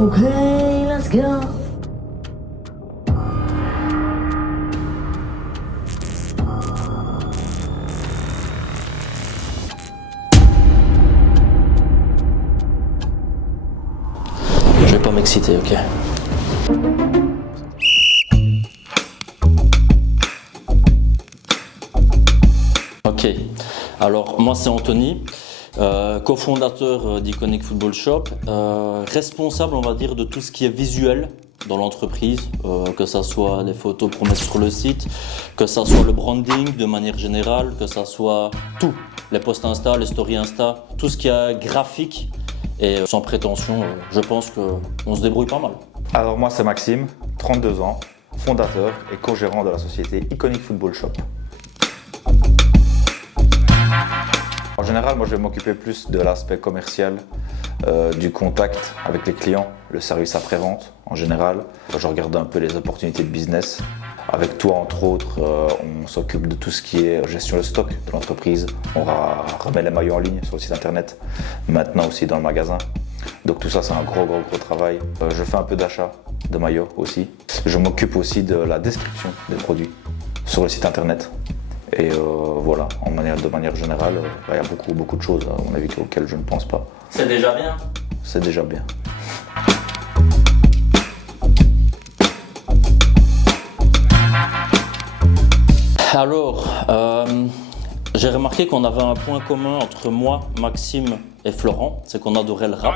Okay, let's go. Je vais pas m'exciter, ok? Ok, alors moi c'est Anthony, cofondateur d'Iconic Football Shop, responsable on va dire de tout ce qui est visuel dans l'entreprise, que ça soit les photos pour mettre sur le site, que ça soit le branding de manière générale, que ça soit tout, les posts Insta, les stories Insta, tout ce qui est graphique et sans prétention, je pense qu'on se débrouille pas mal. Alors moi c'est Maxime, 32 ans, fondateur et co-gérant de la société Iconic Football Shop. En général, moi je vais m'occuper plus de l'aspect commercial, du contact avec les clients, le service après-vente en général. Je regarde un peu les opportunités de business. Avec toi entre autres, on s'occupe de tout ce qui est gestion de stock de l'entreprise. On remet les maillots en ligne sur le site internet, maintenant aussi dans le magasin. Donc tout ça c'est un gros travail. Je fais un peu d'achat de maillots aussi. Je m'occupe aussi de la description des produits sur le site internet. Et voilà, de manière générale, il y a beaucoup de choses à mon avis auxquelles je ne pense pas. C'est déjà bien. C'est déjà bien. Alors, j'ai remarqué qu'on avait un point commun entre moi, Maxime et Florent, c'est qu'on adorait le rap.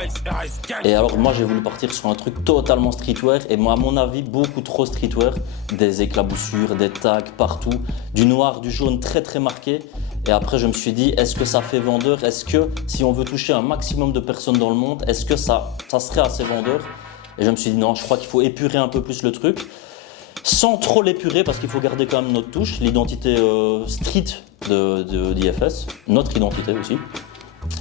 Et alors moi j'ai voulu partir sur un truc totalement streetwear et moi à mon avis beaucoup trop streetwear, des éclaboussures, des tags partout, du noir, du jaune très marqué. Et après je me suis dit est-ce que ça fait vendeur? Est-ce que si on veut toucher un maximum de personnes dans le monde, est-ce que ça serait assez vendeur? Et je me suis dit non, je crois qu'il faut épurer un peu plus le truc. Sans trop l'épurer parce qu'il faut garder quand même notre touche, l'identité street d'IFS, notre identité aussi.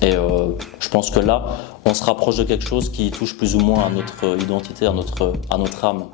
Et je pense que là, on se rapproche de quelque chose qui touche plus ou moins à notre identité, à notre âme.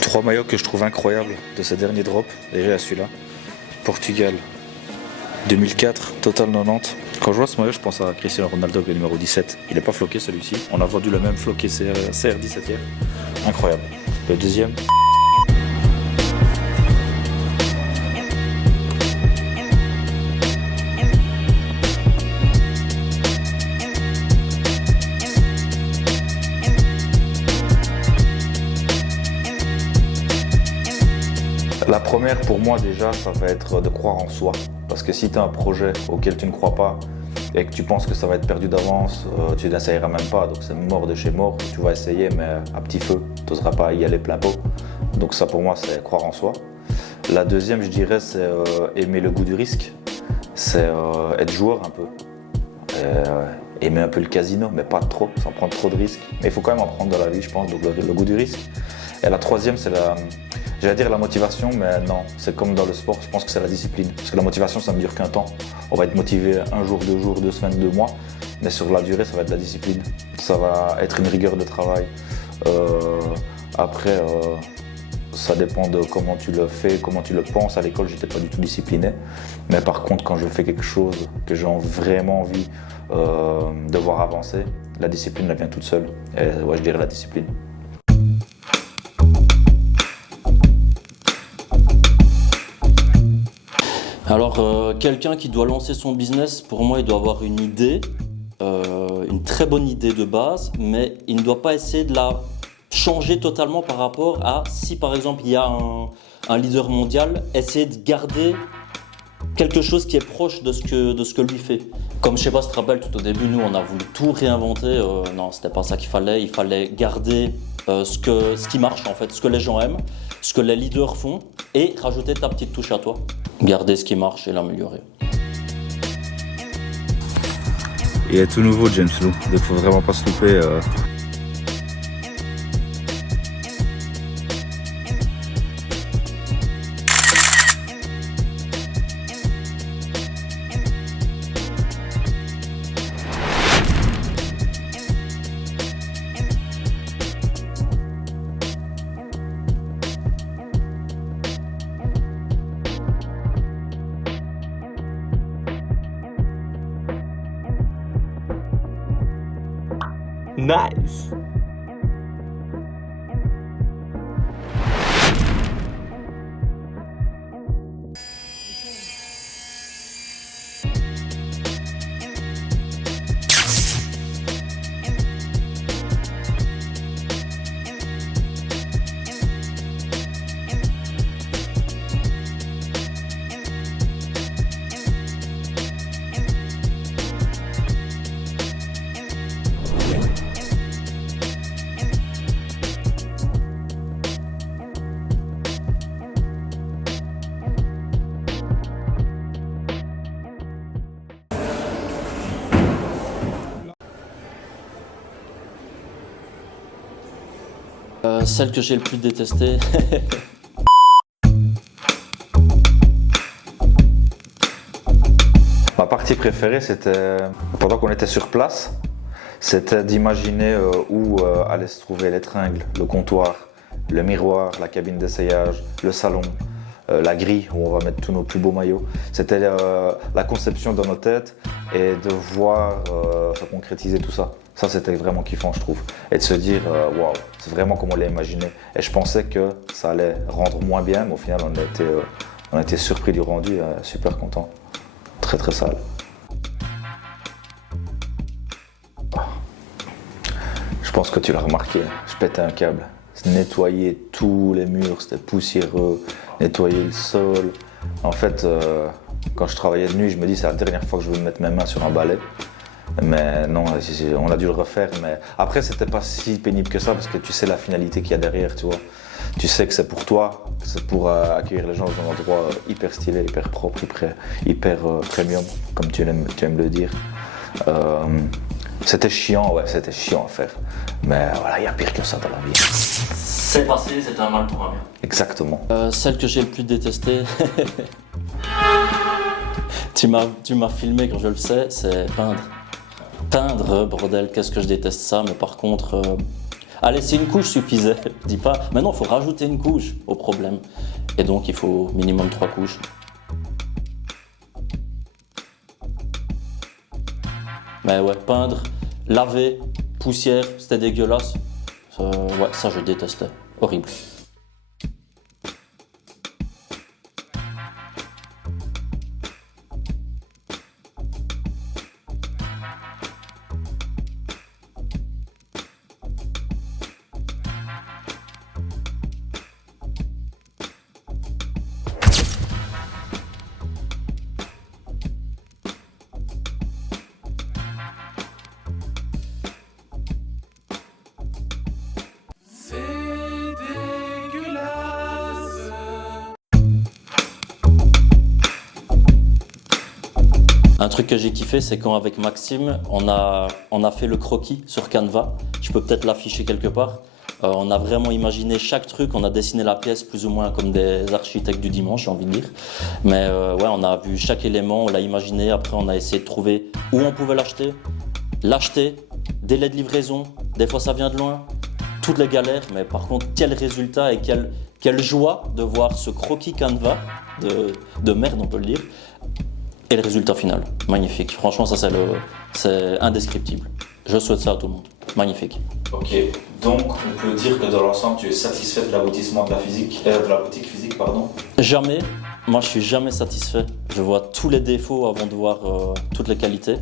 Trois maillots que je trouve incroyables de ces derniers drops. Déjà celui-là, Portugal 2004, Total 90. Quand je vois ce maillot, je pense à Cristiano Ronaldo, le numéro 17. Il n'est pas floqué celui-ci. On a vendu le même floqué CR17 hier. Incroyable. Le deuxième. La première pour moi déjà, ça va être de croire en soi. Parce que si tu as un projet auquel tu ne crois pas et que tu penses que ça va être perdu d'avance, tu n'essayeras même pas. Donc c'est mort de chez mort. Tu vas essayer mais à petit feu, tu n'oseras pas y aller plein pot. Donc ça pour moi c'est croire en soi. La deuxième je dirais c'est aimer le goût du risque. C'est être joueur un peu. Aimer un peu le casino mais pas trop, sans prendre trop de risques. Mais il faut quand même en prendre dans la vie je pense, donc le goût du risque. Et la troisième c'est j'allais dire la motivation, mais non, c'est comme dans le sport, je pense que c'est la discipline. Parce que la motivation, ça ne dure qu'un temps. On va être motivé un jour, 2 jours, 2 semaines, 2 mois, mais sur la durée, ça va être la discipline. Ça va être une rigueur de travail. Après, ça dépend de comment tu le fais, comment tu le penses. À l'école, j'étais pas du tout discipliné. Mais par contre, quand je fais quelque chose que j'ai vraiment envie de voir avancer, La discipline, elle vient toute seule. Et ouais, je dirais la discipline. Alors, quelqu'un qui doit lancer son business, pour moi, il doit avoir une idée, une très bonne idée de base, mais il ne doit pas essayer de la changer totalement par rapport à si, par exemple, il y a un leader mondial, essayer de garder quelque chose qui est proche de ce que lui fait. Comme je sais pas si tu te rappelles, tout au début, nous, on a voulu tout réinventer. Non, c'était pas ça qu'il fallait. Il fallait garder ce qui marche, en fait, ce que les gens aiment, ce que les leaders font, et rajouter ta petite touche à toi. Garder ce qui marche et l'améliorer. Il est tout nouveau, James Lou, donc il faut vraiment pas se louper. Nice. Celle que j'ai le plus détestée. Ma partie préférée, c'était, pendant qu'on était sur place, c'était d'imaginer où allaient se trouver les tringles, le comptoir, le miroir, la cabine d'essayage, le salon, la grille où on va mettre tous nos plus beaux maillots. C'était la conception dans nos têtes et de voir se concrétiser tout ça. Ça, c'était vraiment kiffant, je trouve. Et de se dire, waouh, c'est vraiment comme on l'a imaginé. Et je pensais que ça allait rendre moins bien, mais au final, on a été surpris du rendu, super content. Très très sale. Je pense que tu l'as remarqué, je pétais un câble. Nettoyer tous les murs, c'était poussiéreux, nettoyer le sol. En fait, quand je travaillais de nuit, je me dis c'est la dernière fois que je veux mettre mes mains sur un balai. Mais non, on a dû le refaire. Mais après, c'était pas si pénible que ça parce que tu sais la finalité qu'il y a derrière, tu vois. Tu sais que c'est pour toi, c'est pour accueillir les gens dans un endroit hyper stylé, hyper propre, hyper premium, comme tu aimes le dire. C'était chiant, ouais, c'était chiant à faire. Mais voilà, il y a pire que ça dans la vie. C'est passé, c'était un mal pour un bien. Exactement. Celle que j'ai le plus détestée. Tu m'as filmé quand je le sais, c'est peindre. Peindre, bordel, qu'est-ce que je déteste ça, mais par contre... Allez, si une couche suffisait, je dis pas. Maintenant, il faut rajouter une couche au problème. Et donc, il faut minimum 3 couches. Mais ouais, peindre, laver, poussière, c'était dégueulasse. Ouais, ça, je détestais. Horrible. Un truc que j'ai kiffé, c'est quand avec Maxime, on a fait le croquis sur Canva. Je peux peut-être l'afficher quelque part. On a vraiment imaginé chaque truc, on a dessiné la pièce plus ou moins comme des architectes du dimanche, j'ai envie de dire. Mais ouais, on a vu chaque élément, on l'a imaginé, après on a essayé de trouver où on pouvait l'acheter, délai de livraison, des fois ça vient de loin, toutes les galères, mais par contre quel résultat et quelle joie de voir ce croquis Canva de merde, on peut le dire. Et le résultat final, magnifique. Franchement, ça c'est indescriptible. Je souhaite ça à tout le monde. Magnifique. Ok, donc on peut dire que dans l'ensemble, tu es satisfait de l'aboutissement de la boutique physique, pardon? Jamais. Moi, je suis jamais satisfait. Je vois tous les défauts avant de voir toutes les qualités.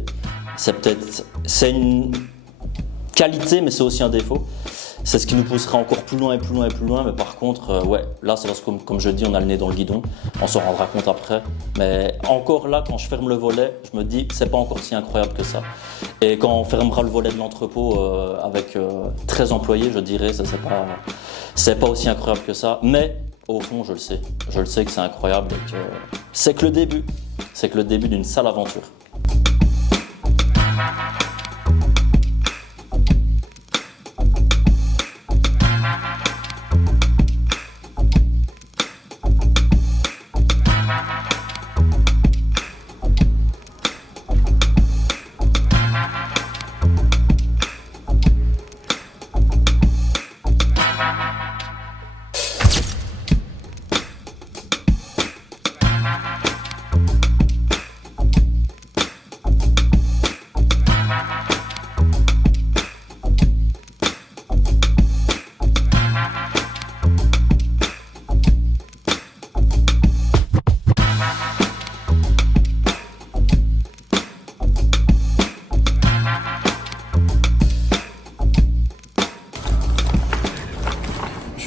C'est une qualité, mais c'est aussi un défaut. C'est ce qui nous poussera encore plus loin et plus loin et plus loin. Mais par contre, ouais, là, c'est parce que, comme je dis, on a le nez dans le guidon. On s'en rendra compte après. Mais encore là, quand je ferme le volet, je me dis que c'est pas encore si incroyable que ça. Et quand on fermera le volet de l'entrepôt avec 13 employés, je dirais que c'est pas aussi incroyable que ça. Mais au fond, je le sais. Je le sais que c'est incroyable et que c'est que le début. C'est que le début d'une sale aventure.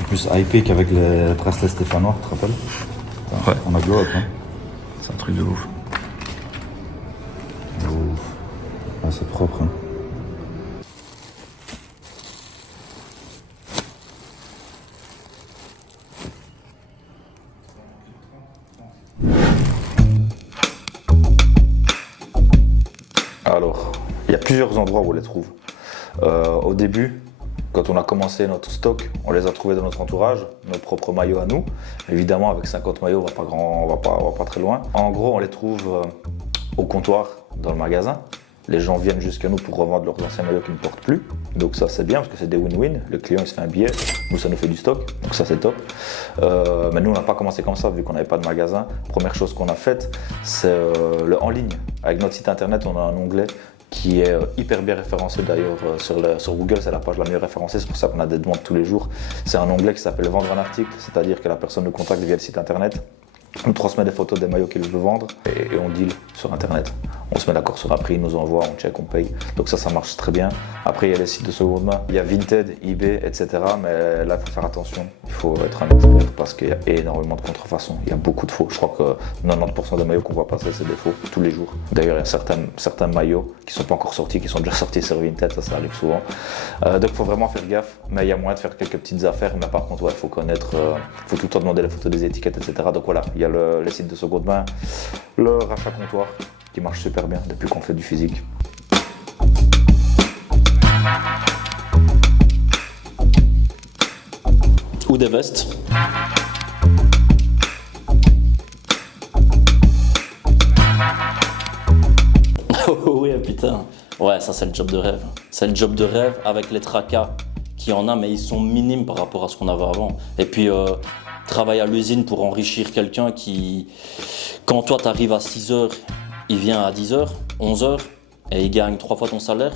Plus hypé qu'avec les bracelets stéphanois, tu te rappelles? Ouais. On a glow up, hein. C'est un truc de ouf. De ouf. Ah, c'est propre, hein. Alors, il y a plusieurs endroits où on les trouve. Au début, quand on a commencé notre stock, on les a trouvés dans notre entourage, nos propres maillots à nous. Évidemment, avec 50 maillots, on va pas très loin. En gros, on les trouve au comptoir dans le magasin. Les gens viennent jusqu'à nous pour revendre leurs anciens maillots qu'ils ne portent plus. Donc ça, c'est bien parce que c'est des win-win. Le client, il se fait un billet. Nous, ça nous fait du stock. Donc ça, c'est top. Mais nous, on n'a pas commencé comme ça vu qu'on n'avait pas de magasin. Première chose qu'on a faite, c'est le en ligne. Avec notre site internet, on a un onglet qui est hyper bien référencé d'ailleurs sur Google, c'est la page la mieux référencée, c'est pour ça qu'on a des demandes tous les jours. C'est un onglet qui s'appelle vendre un article, c'est-à-dire que la personne nous contacte via le site internet, on transmet des photos des maillots qu'il veut vendre et on deal sur internet. On se met d'accord sur un prix, il nous envoie, on check, on paye. Donc ça marche très bien. Après, il y a les sites de seconde main, il y a Vinted, eBay, etc. Mais là, il faut faire attention. Il faut être un expert parce qu'il y a énormément de contrefaçons. Il y a beaucoup de faux. Je crois que 90% des maillots qu'on voit passer, c'est des faux tous les jours. D'ailleurs, il y a certains maillots qui ne sont pas encore sortis, qui sont déjà sortis sur Vinted, ça arrive souvent. Donc il faut vraiment faire gaffe. Mais il y a moyen de faire quelques petites affaires. Mais par contre, il faut connaître, faut tout le temps demander les photos des étiquettes, etc. Donc voilà, il y a les sites de seconde main, le rachat comptoir, qui marche super bien depuis qu'on fait du physique. Ou des vestes. Oh oui, putain. Ouais, ça c'est le job de rêve. C'est le job de rêve avec les tracas qu'il y en a, mais ils sont minimes par rapport à ce qu'on avait avant. Et puis, travailler à l'usine pour enrichir quelqu'un qui, quand toi tu arrives à 6h, il vient à 10h, 11h et il gagne 3 fois ton salaire.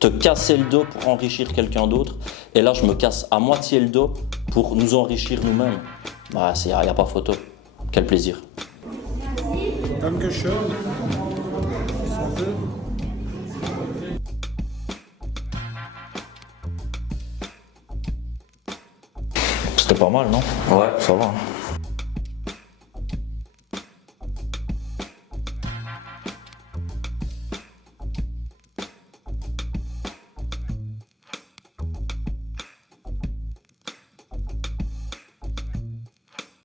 Te casser le dos pour enrichir quelqu'un d'autre. Et là, je me casse à moitié le dos pour nous enrichir nous-mêmes. Bah, il n'y a pas photo. Quel plaisir. Dankeschön. C'était pas mal, non? Ouais. Ça va. Hein.